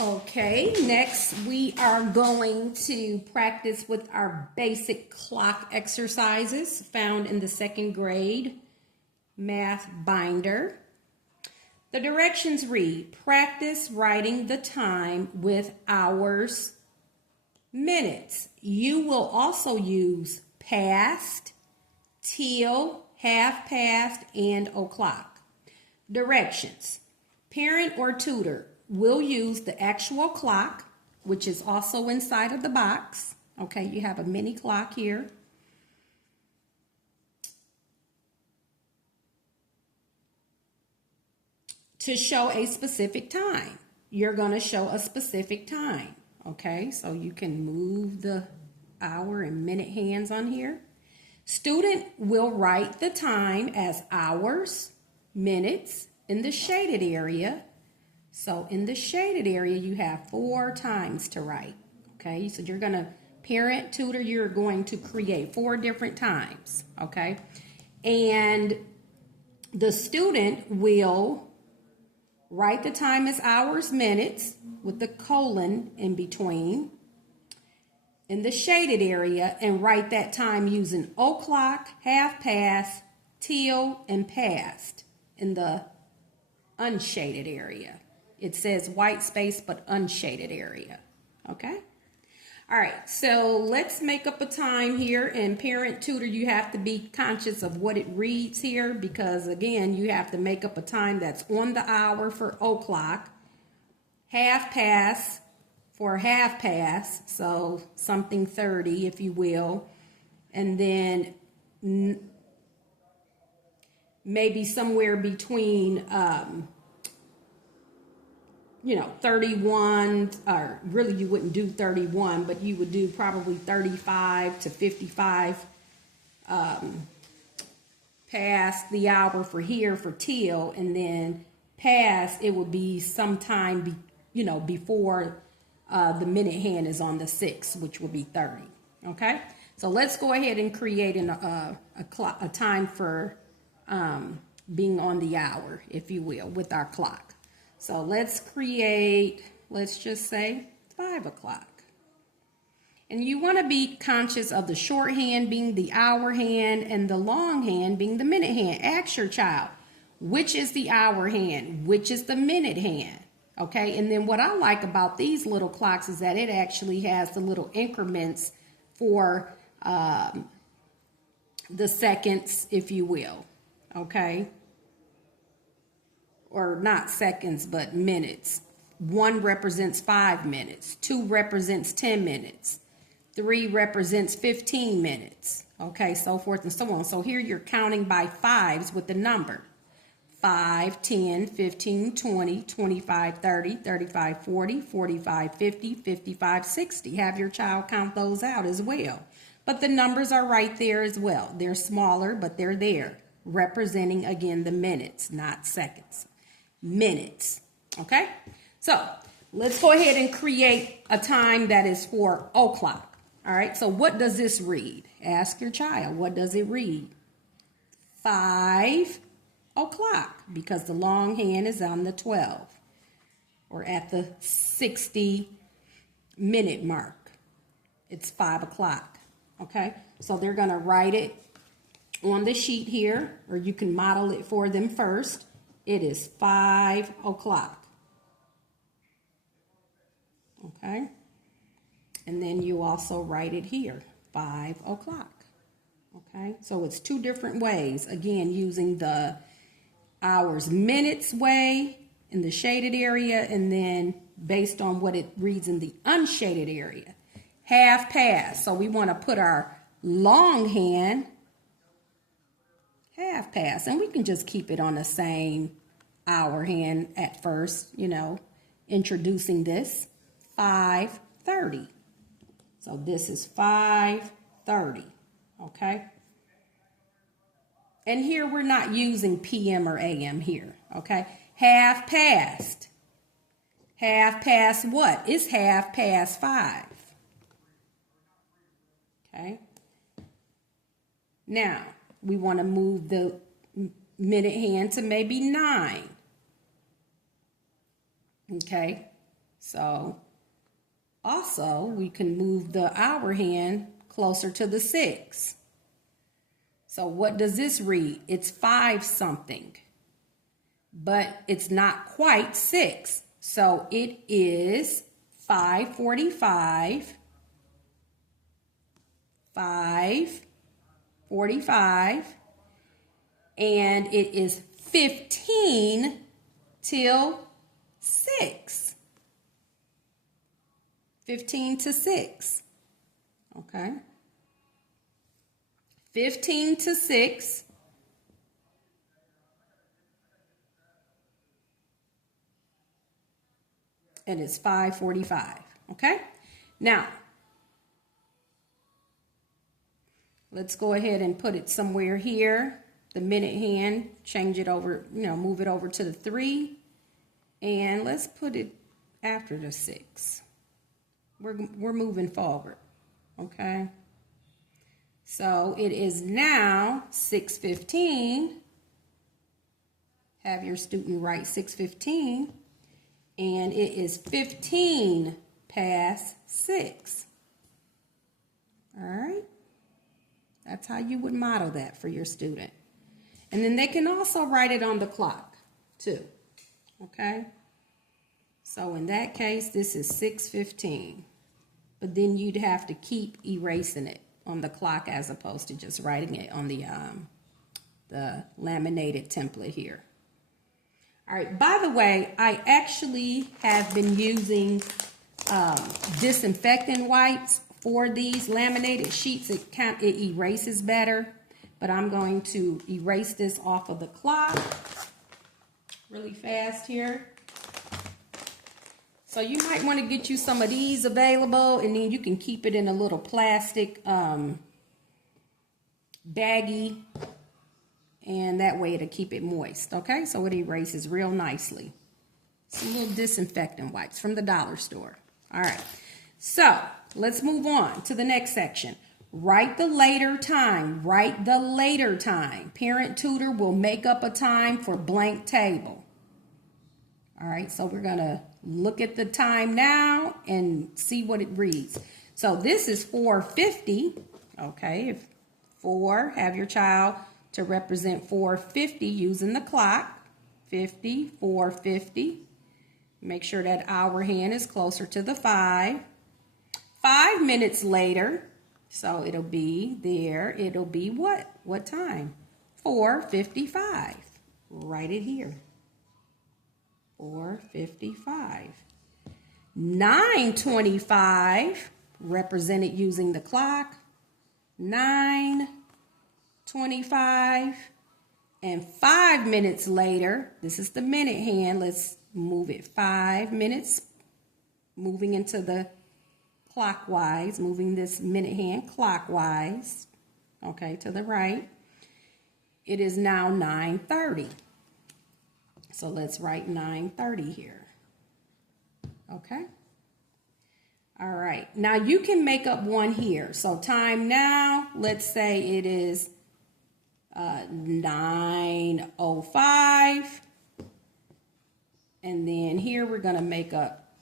Okay, next we are going to practice with our basic clock exercises found in the second grade math binder. The directions read, practice writing the time with hours, minutes. You will also use past, till, half past, and o'clock. Directions. Parent or tutor will use the actual clock, which is also inside of the box. Okay, you have a mini clock here. To show a specific time. You're going to show a specific time. Okay, so you can move the hour and minute hands on here. Student will write the time as hours, minutes in the shaded area. So in the shaded area, you have 4 times to write. Okay, so you're going to, parent, tutor, you're going to create 4 different times. Okay, and the student will write the time as hours, minutes with the colon in between in the shaded area and write that time using o'clock, half past, till, and past in the unshaded area. It says white space, but unshaded area. Okay? All right, so let's make up a time here. And parent, tutor, you have to be conscious of what it reads here because, again, you have to make up a time that's on the hour for o'clock, half past for half past, so something 30, if you will, and then maybe somewhere between 31, or really you wouldn't do 31, but you would do probably 35 to 55 past the hour for here for till, and then past it would be sometime before the minute hand is on the 6, which will be 30. Okay, so let's go ahead and create a time for being on the hour, if you will, with our clock. So let's create, let's just say 5 o'clock. And you want to be conscious of the shorthand being the hour hand and the long hand being the minute hand. Ask your child, which is the hour hand? Which is the minute hand? Okay, and then what I like about these little clocks is that it actually has the little increments for the seconds, if you will. Okay. Or not seconds, but minutes. 1 represents 5 minutes. 2 represents 10 minutes. 3 represents 15 minutes. Okay, so forth and so on. So here you're counting by 5s with the number. 5, 10, 15, 20, 25, 30, 35, 40, 45, 50, 55, 60. Have your child count those out as well. But the numbers are right there as well. They're smaller, but they're there, representing, again, the minutes, not seconds. Minutes. Okay, so let's go ahead and create a time that is for o'clock. All right, so what does this read? Ask your child, what does it read? 5 o'clock, because the long hand is on the 12 or at the 60-minute mark. It's 5 o'clock. Okay, so they're going to write it on the sheet here, or you can model it for them first. It is 5 o'clock. Okay. And then you also write it here, 5 o'clock. Okay. So it's 2 different ways. Again, using the hours, minutes way in the shaded area, and then based on what it reads in the unshaded area. Half past. So we want to put our long hand half past, and we can just keep it on the same hour hand at first, introducing this 5:30. So this is 5:30. Okay, and here we're not using PM or AM here. Okay, half past what? It's 5:30. Okay, now we want to move the minute hand to maybe 9. Okay, So also we can move the hour hand closer to the 6. So what does this read? It's 5 something, but it's not quite 6. So it is 5:45, 5:45, and it is 15 till 6. 15 to 6. Okay. 15 to 6. And it's 5:45. Okay. Now, let's go ahead and put it somewhere here. The minute hand, change it over, move it over to the 3. And let's put it after the 6. We're moving forward. Okay. So it is now 6:15. Have your student write 6:15. And it is 15 past 6. All right. That's how you would model that for your student. And then they can also write it on the clock too. Okay. So in that case, this is 6:15. But then you'd have to keep erasing it on the clock as opposed to just writing it on the laminated template here. All right, by the way, I actually have been using disinfectant wipes for these laminated sheets. It erases better, but I'm going to erase this off of the clock really fast here. So you might want to get you some of these available, and then you can keep it in a little plastic baggie, and that way it'll keep it moist. Okay, so it erases real nicely. Some little disinfectant wipes from the dollar store. All right, so let's move on to the next section. Write the later time. Write the later time. Parent tutor will make up a time for blank table. All right, so we're going to look at the time now and see what it reads. So this is 4:50. Okay, if 4, have your child to represent 4:50 using the clock. 50, 4:50. Make sure that hour hand is closer to the 5. 5 minutes later, so it'll be there. It'll be what? What time? 4:55. Write it here. 4:55. 9:25, represented using the clock. 9:25. And 5 minutes later, this is the minute hand. Let's move it 5 minutes, moving into the clockwise, moving this minute hand clockwise, okay, to the right. It is now 9:30. So let's write 9:30 here. Okay. All right. Now you can make up one here. So time now, let's say it is 9:05. And then here we're going to make up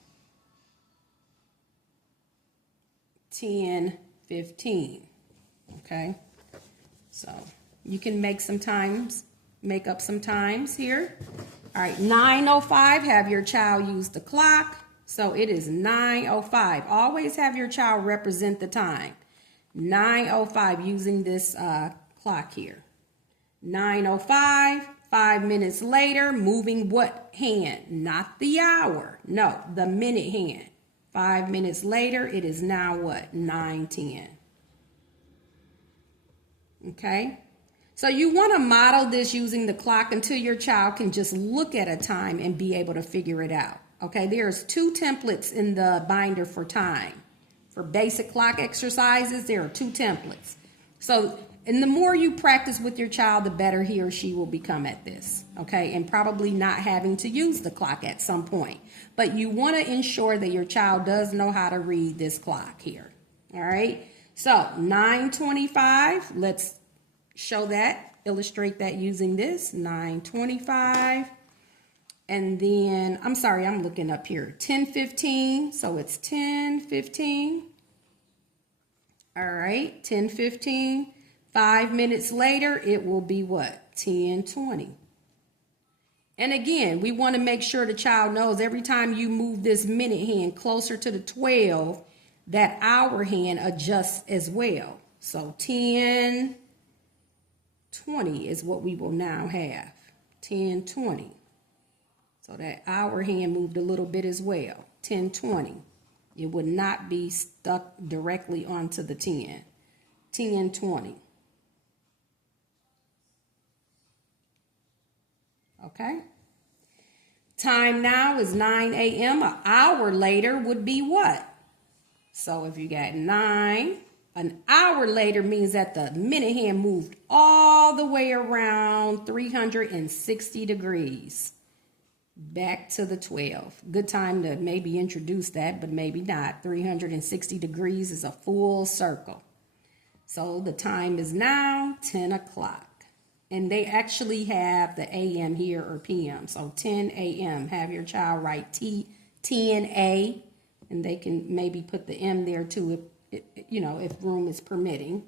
10:15. Okay. So you can make up some times here. All right, 9:05, have your child use the clock. So it is 9:05. Always have your child represent the time. 9:05 using this clock here. 9:05, 5 minutes later, moving what hand? Not the hour. No, the minute hand. 5 minutes later, it is now what? 9:10. Okay? So you want to model this using the clock until your child can just look at a time and be able to figure it out. Okay, there's 2 templates in the binder for time. For basic clock exercises, there are 2 templates. So, and the more you practice with your child, the better he or she will become at this. Okay, and probably not having to use the clock at some point. But you want to ensure that your child does know how to read this clock here. All right, so 9:25, let's show that, illustrate that using this. 9:25, And then, I'm sorry, I'm looking up here. 10:15, so it's 10:15. All right, 10:15. 5 minutes later, it will be what? 10:20. And again, we want to make sure the child knows every time you move this minute hand closer to the 12, that hour hand adjusts as well. So 10:20 is what we will now have. 10:20. So that hour hand moved a little bit as well. 10:20. It would not be stuck directly onto the 10. 10:20. Okay. Time now is 9 a.m. An hour later would be what? So if you got 9, an hour later means that the minute hand moved all the way around 360 degrees. Back to the 12. Good time to maybe introduce that, but maybe not. 360 degrees is a full circle. So the time is now 10 o'clock. And they actually have the AM here or PM. So 10 a.m. Have your child write 10A. And they can maybe put the M there too, if room is permitting.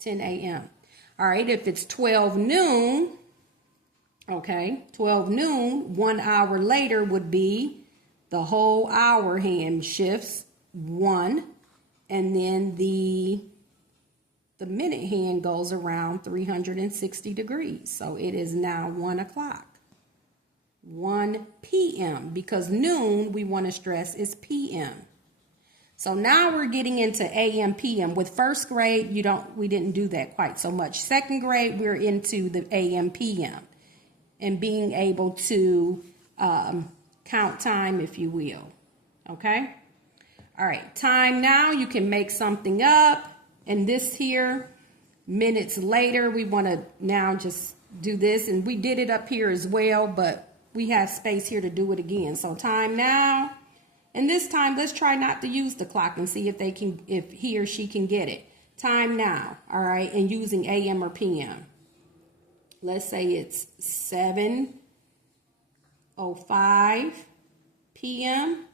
10 a.m. All right, if it's 12 noon, okay, 12 noon, 1 hour later would be the whole hour hand shifts 1, and then the minute hand goes around 360 degrees. So it is now 1 o'clock. 1 p.m. because noon, we want to stress, is p.m. So now we're getting into a.m. p.m. With first grade, we didn't do that quite so much. Second grade, we're into the a.m. p.m. and being able to count time, if you will. Okay? All right, time now, you can make something up. And this here, minutes later, we want to now just do this. And we did it up here as well, but we have space here to do it again. So time now, and this time let's try not to use the clock and see if he or she can get it. Time now, all right, and using AM or PM. Let's say it's 7:05 p.m.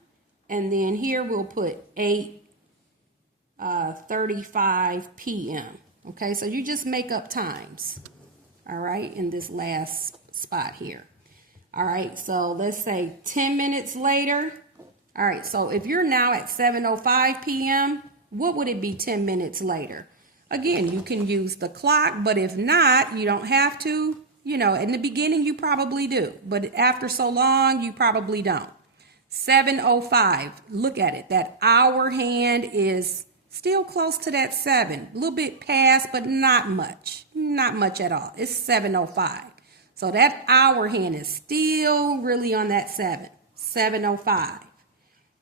and then here we'll put 8:35 p.m. Okay, so you just make up times, all right, in this last spot here. All right, so let's say 10 minutes later. All right, so if you're now at 7:05 p.m., what would it be 10 minutes later? Again, you can use the clock, but if not, you don't have to. In the beginning, you probably do, but after so long, you probably don't. 7:05, look at it. That hour hand is still close to that 7, a little bit past, but not much at all. It's 7:05. So that hour hand is still really on that 7, 7:05.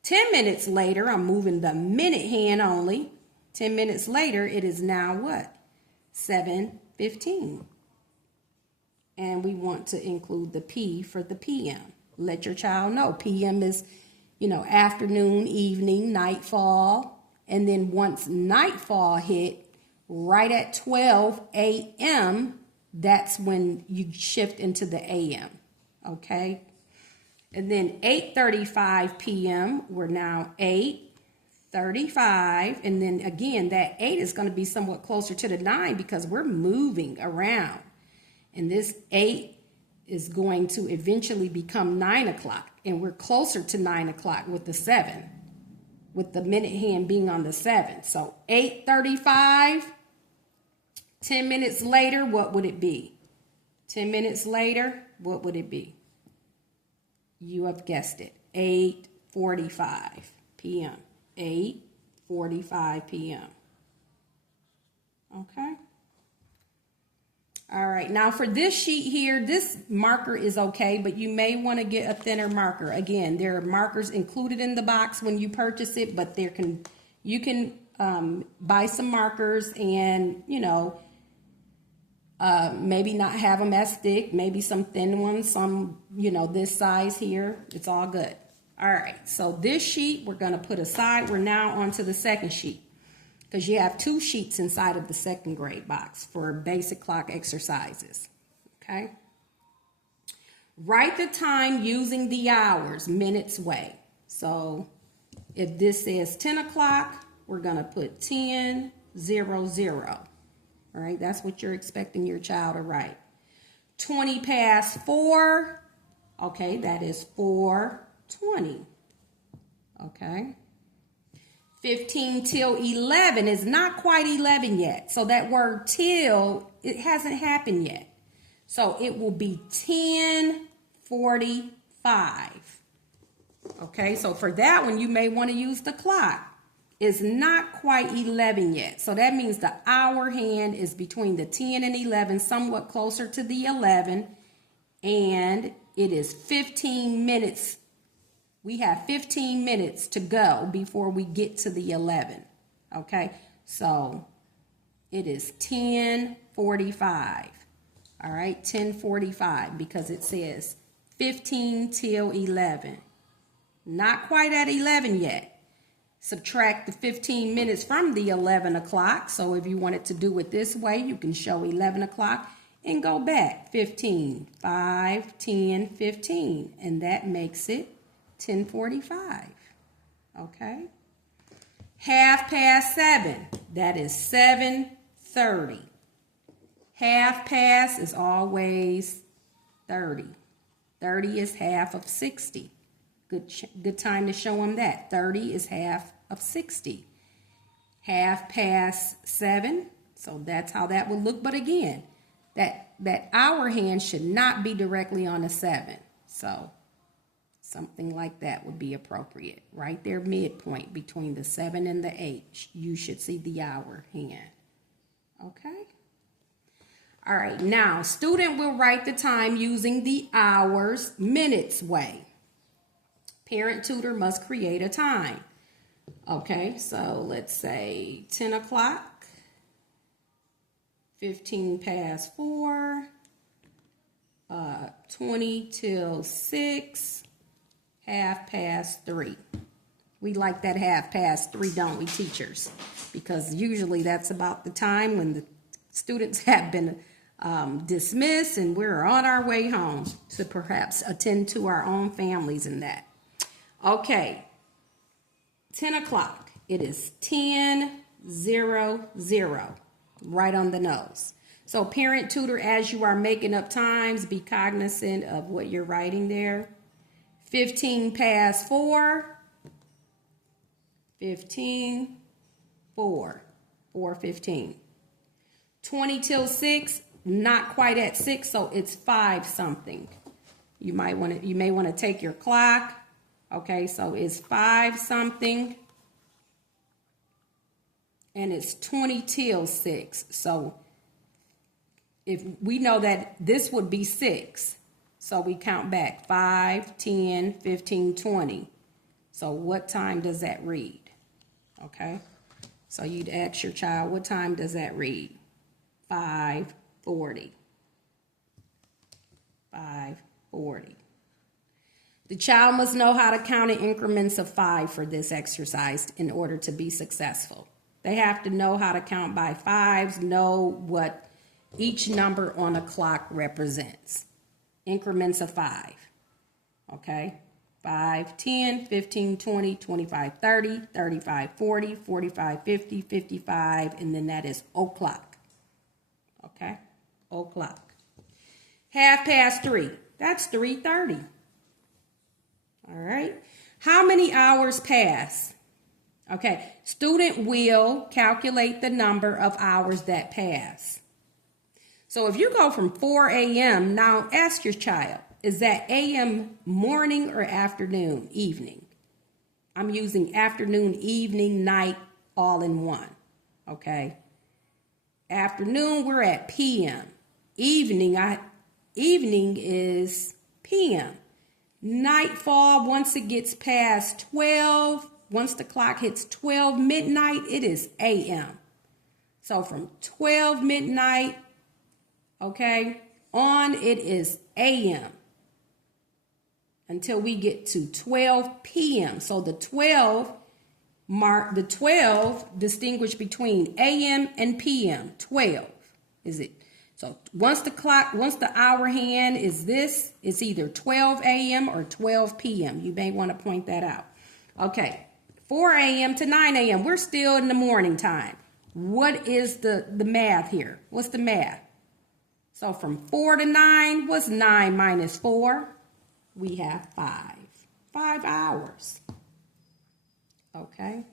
10 minutes later, I'm moving the minute hand only. 10 minutes later, it is now what? 7:15. And we want to include the P for the PM. Let your child know PM is, afternoon, evening, nightfall. And then once nightfall hit, right at 12 a.m., that's when you shift into the AM, okay? And then 8:35 p.m., we're now 8:35. And then again, that 8 is going to be somewhat closer to the 9 because we're moving around. And this 8 is going to eventually become 9 o'clock. And we're closer to 9 o'clock with the 7, with the minute hand being on the 7. So 8:35. 10 minutes later, what would it be? 10 minutes later, what would it be? You have guessed it. 8:45 p.m. 8:45 p.m. Okay. All right. Now for this sheet here, this marker is okay, but you may want to get a thinner marker. Again, there are markers included in the box when you purchase it, but you can buy some markers and, maybe not have them as thick, maybe some thin ones, some, this size here. It's all good. All right, so this sheet we're going to put aside. We're now on to the second sheet because you have 2 sheets inside of the second grade box for basic clock exercises. Okay. Write the time using the hours, minutes way. So if this says 10 o'clock, we're going to put 10:00. All right, that's what you're expecting your child to write. 20 past 4, okay, that is 4:20. Okay. 15 till 11 is not quite 11 yet. So that word till, it hasn't happened yet. So it will be 10:45. Okay, so for that one, you may want to use the clock. It's not quite 11 yet. So that means the hour hand is between the 10 and 11, somewhat closer to the 11. And it is 15 minutes. We have 15 minutes to go before we get to the 11. Okay, so it is 10:45. All right, 10:45 because it says 15 till 11. Not quite at 11 yet. Subtract the 15 minutes from the 11 o'clock. So if you wanted to do it this way, you can show 11 o'clock and go back 15, 5, 10, 15. And that makes it 10:45. Okay. 7:30. That is 7:30. Half past is always 30. 30 is half of 60. Good time to show them that. 30 is half of 60. 7:30. So that's how that would look. But again, that hour hand should not be directly on the 7. So something like that would be appropriate. Right there, midpoint between the 7 and the 8. You should see the hour hand. Okay. All right. Now, student will write the time using the hours, minutes way. Parent tutor must create a time. Okay, so let's say 10 o'clock, 15 past 4, 20 till 6, 3:30. We like that 3:30, don't we, teachers? Because usually that's about the time when the students have been dismissed and we're on our way home to perhaps attend to our own families and that. Okay, 10 o'clock. It is 10:00, right on the nose. So parent tutor, as you are making up times, be cognizant of what you're writing there. 15 past 4, 15, 4, 4:15. 20 till 6, not quite at 6, so it's 5 something. You may want to take your clock. Okay, so it's 5 something. And it's 20 till 6. So if we know that this would be 6. So we count back 5, 10, 15, 20. So what time does that read? Okay, so you'd ask your child, what time does that read? 5:40. 5:40. The child must know how to count in increments of 5 for this exercise in order to be successful. They have to know how to count by 5s, know what each number on a clock represents. Increments of 5. Okay? 5, 10, 15, 20, 25, 30, 35, 40, 45, 50, 55, and then that is o'clock. Okay? O'clock. 3:30. That's 3:30. All right. How many hours pass? Okay. Student will calculate the number of hours that pass. So if you go from 4 a.m., now ask your child, is that a.m. morning or afternoon, evening? I'm using afternoon, evening, night, all in one. Okay. Afternoon, we're at p.m. Evening is p.m. Nightfall, once it gets past 12, once the clock hits 12 midnight, it is a.m. So from 12 midnight, okay, on it is a.m. until we get to 12 p.m. So the 12 distinguish between a.m. and p.m. 12 is it. So once the hour hand is this, it's either 12 a.m. or 12 p.m. You may want to point that out. Okay, 4 a.m. to 9 a.m. We're still in the morning time. What is the math here? What's the math? So from 4 to 9, what's 9 minus 4? We have 5. 5 hours. Okay.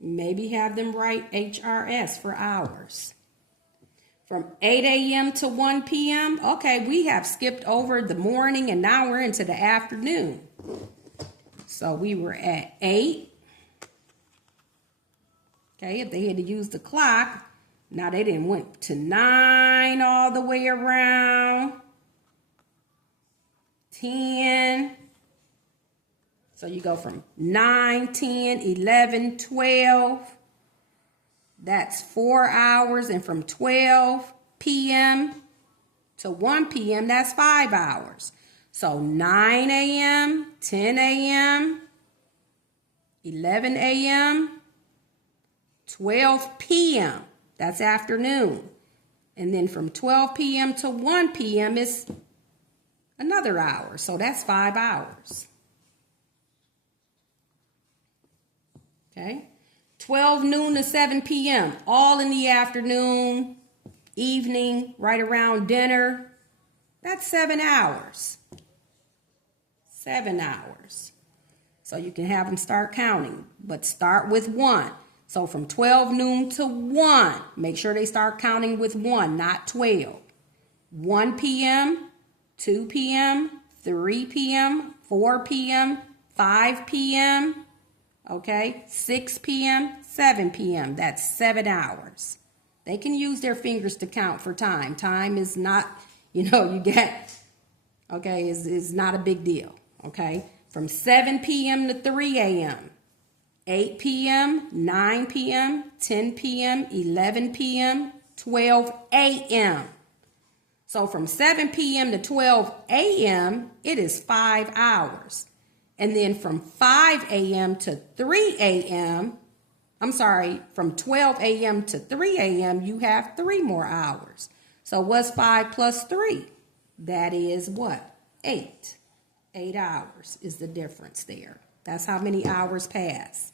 Maybe have them write HRS for hours. From 8 a.m. to 1 p.m., okay, we have skipped over the morning and now we're into the afternoon. So we were at 8. Okay, if they had to use the clock, now they didn't went to 9 all the way around. 10. So you go from 9, 10, 11, 12. That's 4 hours. And from 12 p.m. to 1 p.m., that's 5 hours. So 9 a.m., 10 a.m., 11 a.m., 12 p.m. That's afternoon. And then from 12 p.m. to 1 p.m. is another hour. So that's 5 hours. Okay. 12 noon to 7 p.m. All in the afternoon, evening, right around dinner. That's 7 hours. 7 hours. So you can have them start counting, but start with 1. So from 12 noon to 1, make sure they start counting with 1, not 12. 1 p.m., 2 p.m., 3 p.m., 4 p.m., 5 p.m., okay, 6 p.m., 7 p.m. That's 7 hours. They can use their fingers to count for time. Time is not, you get, okay, is not a big deal, okay? From 7 p.m. to 3 a.m., 8 p.m., 9 p.m., 10 p.m., 11 p.m., 12 a.m. So from 7 p.m. to 12 a.m., it is 5 hours. And then from 5 a.m. to 3 a.m., from 12 a.m. to 3 a.m., you have 3 more hours. So what's 5 plus 3? That is what? 8. 8 hours is the difference there. That's how many hours pass.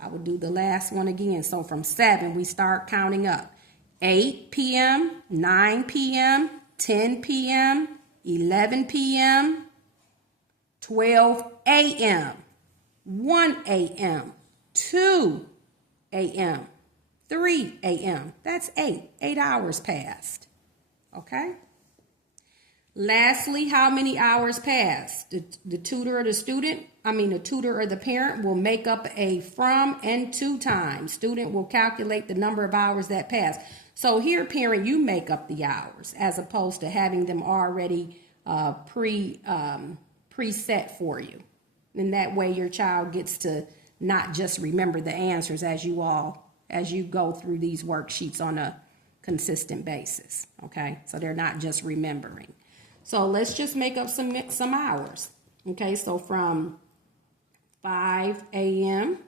I will do the last one again. So from 7, we start counting up. 8 p.m., 9 p.m., 10 p.m., 11 p.m., 12 a.m., 1 a.m., 2 a.m., 3 a.m. That's 8. 8 hours passed. Okay? Lastly, how many hours passed? The tutor or the tutor or the parent will make up a from and to time. Student will calculate the number of hours that passed. So here, parent, you make up the hours as opposed to having them already preset for you. And that way your child gets to not just remember the answers as you go through these worksheets on a consistent basis. Okay, so they're not just remembering. So let's just make up some hours. Okay, so from 5 a.m.,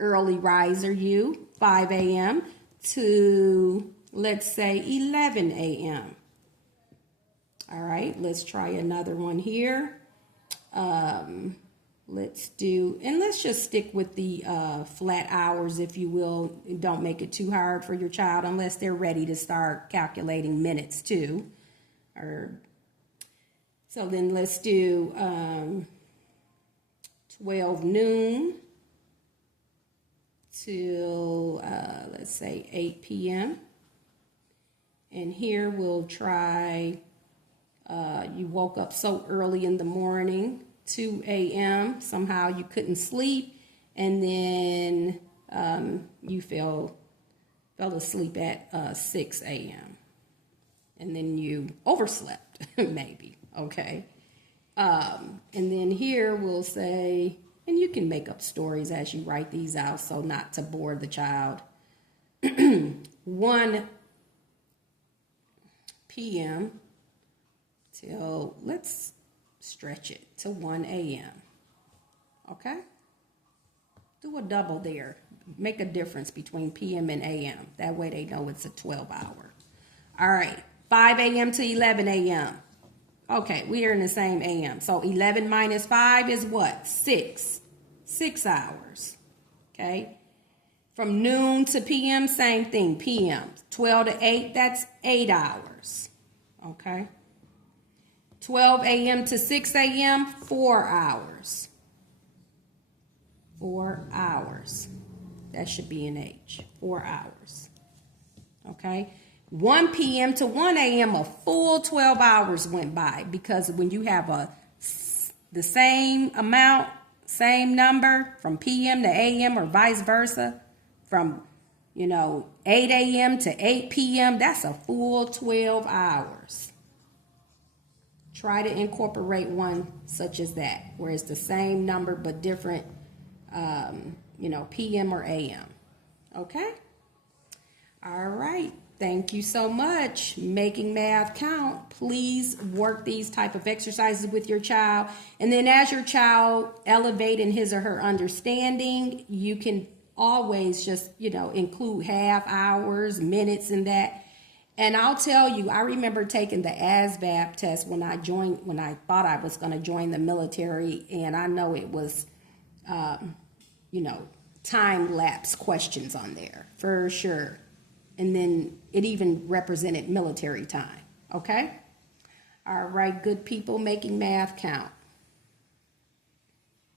early riser you, 5 a.m. to, let's say, 11 a.m. All right, let's try another one here. Let's just stick with the flat hours, if you will. Don't make it too hard for your child unless they're ready to start calculating minutes too. So then let's do 12 noon till, let's say, 8 p.m. And here we'll try, you woke up so early in the morning, 2 a.m. Somehow you couldn't sleep, and then you fell asleep at 6 a.m. And then you overslept, maybe, okay? And then here we'll say, and you can make up stories as you write these out so not to bore the child. 1 p.m. till, let's stretch it to 1 a.m. Okay? Do a double there. Make a difference between p.m. and a.m. That way they know it's a 12-hour. All right, 5 a.m. to 11 a.m. Okay, we are in the same a.m. So 11 minus 5 is what? 6. 6 hours. Okay. From noon to p.m., same thing, p.m. 12 to 8, that's 8 hours. Okay. 12 a.m. to 6 a.m., 4 hours. 4 hours. That should be an H. 4 hours. Okay. 1 p.m. to 1 a.m., a full 12 hours went by, because when you have the same amount, same number from p.m. to a.m. or vice versa, from 8 a.m. to 8 p.m., that's a full 12 hours. Try to incorporate one such as that, where it's the same number but different, p.m. or a.m. Okay? All right. Thank you so much. Making math count. Please work these type of exercises with your child. And then as your child elevate in his or her understanding, you can always just, include half hours, minutes in that. And I'll tell you, I remember taking the ASVAB test when I thought I was going to join the military. And I know it was, time lapse questions on there for sure. And then it even represented military time. Okay? All right, good people, making math count.